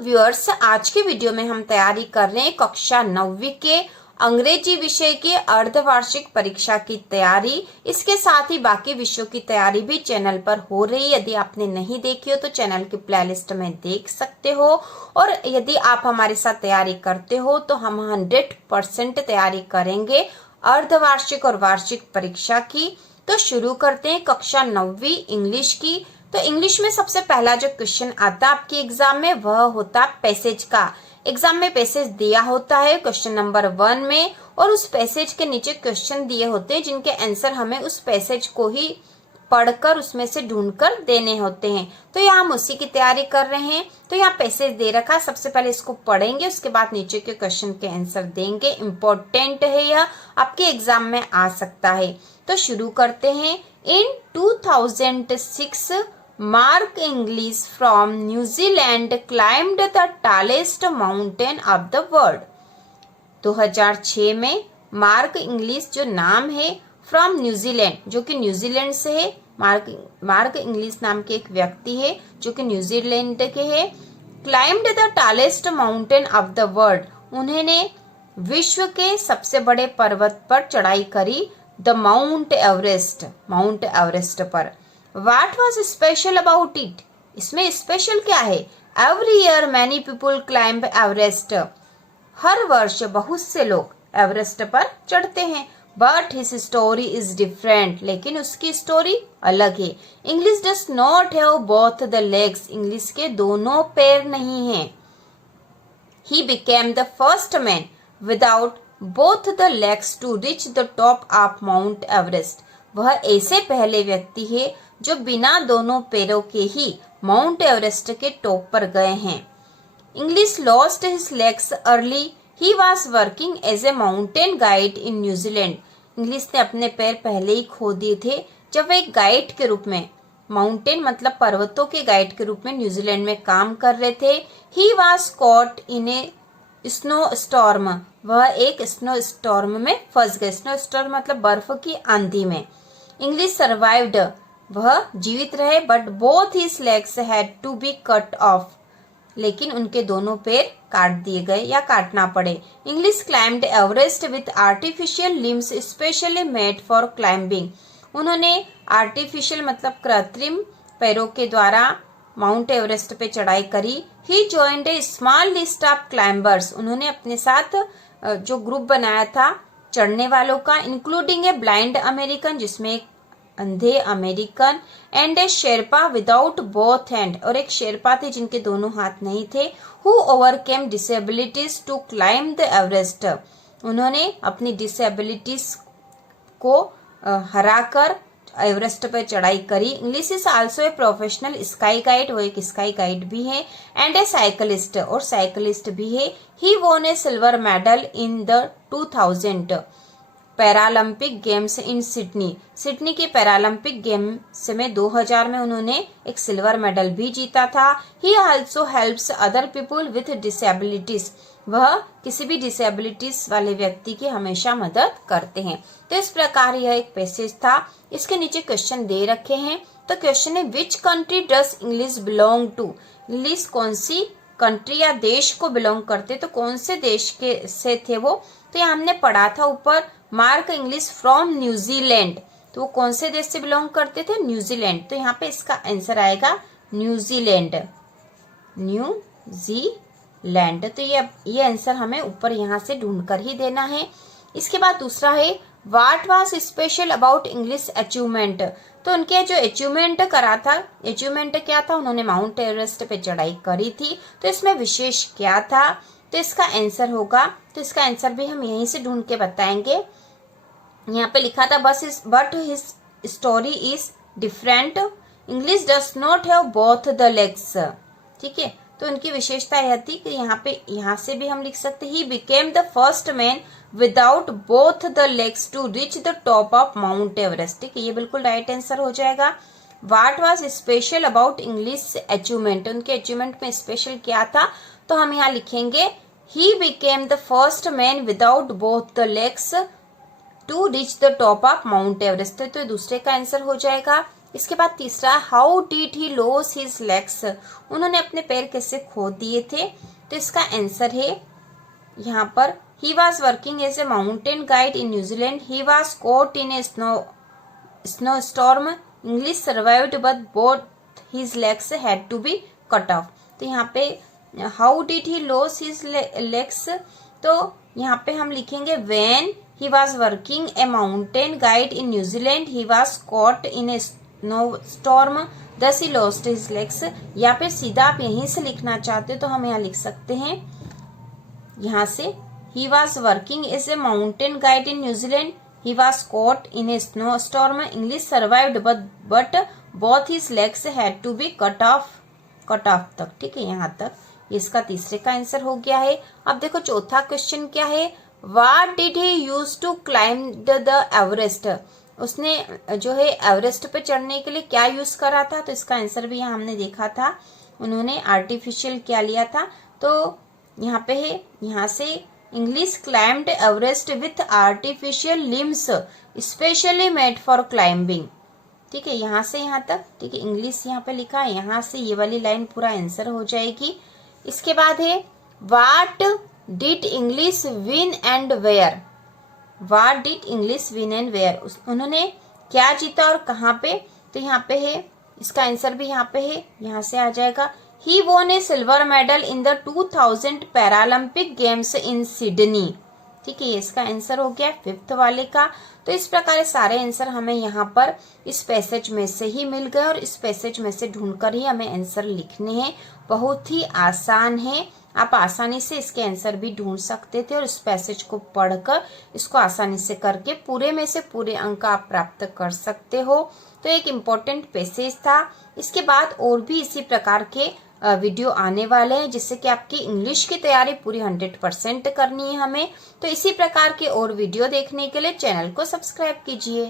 Viewers, आज के video में हम तैयारी कर रहे हैं कक्षा 9वीं के अंग्रेजी विषय के अर्धवार्षिक परीक्षा की तैयारी। इसके साथ ही बाकी विषयों की तैयारी भी चैनल पर हो रही है। यदि आपने नहीं देखी हो तो चैनल की प्लेलिस्ट में देख सकते हो। और यदि आप हमारे साथ तैयारी करते हो तो हम 100% तैयारी करेंगे अर्धवार्षिक और वार्षिक परीक्षा की। तो शुरू करते हैं कक्षा 9वीं इंग्लिश की। तो इंग्लिश में सबसे पहला जो क्वेश्चन आता है आपके एग्जाम में वह होता है पैसेज का। एग्जाम में पैसेज दिया होता है क्वेश्चन नंबर 1 में, और उस पैसेज के नीचे क्वेश्चन दिए होते हैं जिनके आंसर हमें उस पैसेज को ही पढ़कर उसमें से ढूंढकर देने होते हैं। तो यहाँ हम उसी की तैयारी कर रहे हैं। तो यहाँ पैसेज दे रखा है, सबसे पहले इसको पढ़ेंगे, उसके बाद नीचे के क्वेश्चन के आंसर देंगे। इम्पोर्टेंट है, यह आपके एग्जाम में आ सकता है। तो शुरू करते हैं। इन 2006 Mark Inglis from New Zealand climbed the tallest mountain of the world। 2006 में मार्क इंग्लिश जो नाम है फ्रॉम न्यूजीलैंड, जो कि न्यूजीलैंड से है। मार्क इंग्लिश नाम के एक व्यक्ति है जो कि न्यूजीलैंड के है। Climbed the tallest mountain of the world, उन्होंने विश्व के सबसे बड़े पर्वत पर चढ़ाई करी, द माउंट एवरेस्ट पर। What was special about it? इसमें स्पेशल क्या है? Every year many people climb Everest। हर वर्ष बहुत से लोग एवरेस्ट पर चढ़ते हैं। But his story is different। लेकिन उसकी स्टोरी अलग है। English does not have both the legs। English के दोनों पैर नहीं हैं। He became the first man without both the legs to reach the top of Mount Everest। वह ऐसे पहले व्यक्ति है जो बिना दोनों पैरों के ही माउंट एवरेस्ट के टॉप पर गए हैं। Inglis lost his legs early, he was working as a mountain guide in New Zealand. Inglis ने अपने पैर पहले ही खो दिए थे जब वह एक गाइड के रूप में, माउंटेन मतलब पर्वतों के गाइड के रूप में न्यूजीलैंड में काम कर रहे थे। He was cot in a snow storm, वह एक स्नो स्टॉर्म में फंस गए। स्नो स्टॉर्म मतलब बर्फ की आंधी में। इंग्लिश सर्वाइव्ड, वह जीवित रहे, but both his legs had to be cut off, लेकिन उनके दोनों पैर काट दिए गए या काटना पड़े। English climbed Everest with artificial limbs specially made for climbing, उन्होंने आर्टिफिशियल मतलब कृत्रिम पैरों के द्वारा माउंट एवरेस्ट पे चढ़ाई करी। He joined a small list of climbers, उन्होंने अपने साथ जो ग्रुप बनाया था चढ़ने वालों का, इंक्लूडिंग ए ब्लाइंड अमेरिकन, जिसमें एक अंधे American, and a Sherpa without both hand, और एक शेरपा थे जिनके दोनों हाथ नहीं थे। Who overcame disabilities to climb the Everest, उन्होंने अपनी डिसेबिलिटीज को हराकर एवरेस्ट पर चढ़ाई करी। English is also a professional ski guide, वो एक स्काई गाइड भी है, एंड ए साइकिलिस्ट, और साइकिलिस्ट भी है। He won a silver medal in the 2000 Paralympic Games in Sydney, Sydney के पैरालंपिक गेम्स में 2000 में उन्होंने एक सिल्वर मेडल भी जीता था। ही also helps other people with disabilities, वह किसी भी डिसेबिलिटीज वाले व्यक्ति की हमेशा मदद करते हैं। तो इस प्रकार यह एक पैसेज था। इसके नीचे क्वेश्चन दे रखे हैं। तो क्वेश्चन है which country does Inglis belong to, Inglis कौन सी कंट्री या देश को बिलोंग करते, तो कौन से देश के से थे वो। तो यहाँ हमने पढ़ा था ऊपर मार्क इंग्लिश फ्रॉम न्यूजीलैंड, तो वो कौन से देश से बिलोंग करते थे? न्यूजीलैंड। तो यहाँ पे इसका आंसर आएगा न्यूजीलैंड, न्यूजीलैंड। तो ये आंसर हमें ऊपर यहाँ से ढूंढकर ही देना है। इसके बाद दूसरा है what was special about English achievement, तो उनके जो अचीवमेंट करा था, अचीवमेंट क्या था? उन्होंने माउंट एवरेस्ट पे चढ़ाई करी थी, तो इसमें विशेष क्या था? तो इसका आंसर होगा, तो इसका आंसर भी हम यहीं से ढूंढ के बताएंगे। यहाँ पे लिखा था but his story is different, English does not have both the legs. ठीक है, तो उनकी विशेषता यह थी कि यहाँ से भी हम लिख सकते he became the first man without both the legs to reach the top of Mount Everest. ठीक है, ये बिल्कुल राइट आंसर हो जाएगा। What was special about English achievement, उनके अचीवमेंट में स्पेशल क्या था? तो हम यहाँ लिखेंगे he became the first man without both the legs to reach the top of Mount Everest. तो दूसरे का आंसर हो जाएगा। इसके बाद तीसरा, how did he lose his legs, उन्होंने अपने पैर कैसे खो दिए थे। तो इसका आंसर है यहाँ पर, he was working as a mountain guide in New Zealand, he was caught in a snow storm, Inglis survived but both his legs had to be cut off. तो यहाँ पे how did he lose his legs, तो यहाँ पे हम लिखेंगे when he was working a mountain guide in New Zealand, he was caught in a snow storm thus he lost his legs. या फिर सीधा आप यहीं से लिखना चाहते हो तो हम यहाँ लिख सकते हैं, यहाँ से he was working as a mountain guide in New Zealand, he was caught in a snowstorm, English survived but both his legs had to be cut off तक। ठीक है, यहाँ तक इसका तीसरे का आंसर हो गया है। अब देखो चौथा क्वेश्चन क्या है, What did he use to climb the Everest, उसने जो है एवरेस्ट पे चढ़ने के लिए क्या यूज करा था। तो इसका आंसर भी यहाँ हमने देखा था, उन्होंने आर्टिफिशियल क्या लिया था। तो यहाँ पे है, यहाँ से English climbed Everest with artificial limbs specially made for climbing. ठीक है, यहाँ से यहाँ तक। ठीक है, इंग्लिश यहाँ पे लिखा है, यहाँ से ये वाली लाइन पूरा आंसर हो जाएगी। इसके बाद है, what did Inglis win and where, what did Inglis win and where, उन्होंने क्या जीता और कहाँ पे। तो यहाँ पे है, इसका आंसर भी यहाँ पे है, यहाँ से आ जाएगा, He won a silver medal in the 2000 Paralympic Games in Sydney। ठीक है, इसका आंसर हो गया फिफ्थ वाले का। तो इस प्रकार सारे आंसर हमें यहाँ पर इस पैसेज में से ही मिल गए और इस पैसेज में से ढूंढकर ही हमें आंसर लिखने हैं। बहुत ही आसान है, आप आसानी से इसके आंसर भी ढूंढ सकते थे और इस पैसेज को पढ़कर इसको आसानी से करके पूरे में से पूरे अंक आप प्राप्त कर सकते हो। तो एक इम्पोर्टेंट पैसेज था। इसके बाद और भी इसी प्रकार के वीडियो आने वाले हैं जिससे कि आपकी इंग्लिश की तैयारी पूरी 100% करनी है हमें। तो इसी प्रकार के और वीडियो देखने के लिए चैनल को सब्सक्राइब कीजिए।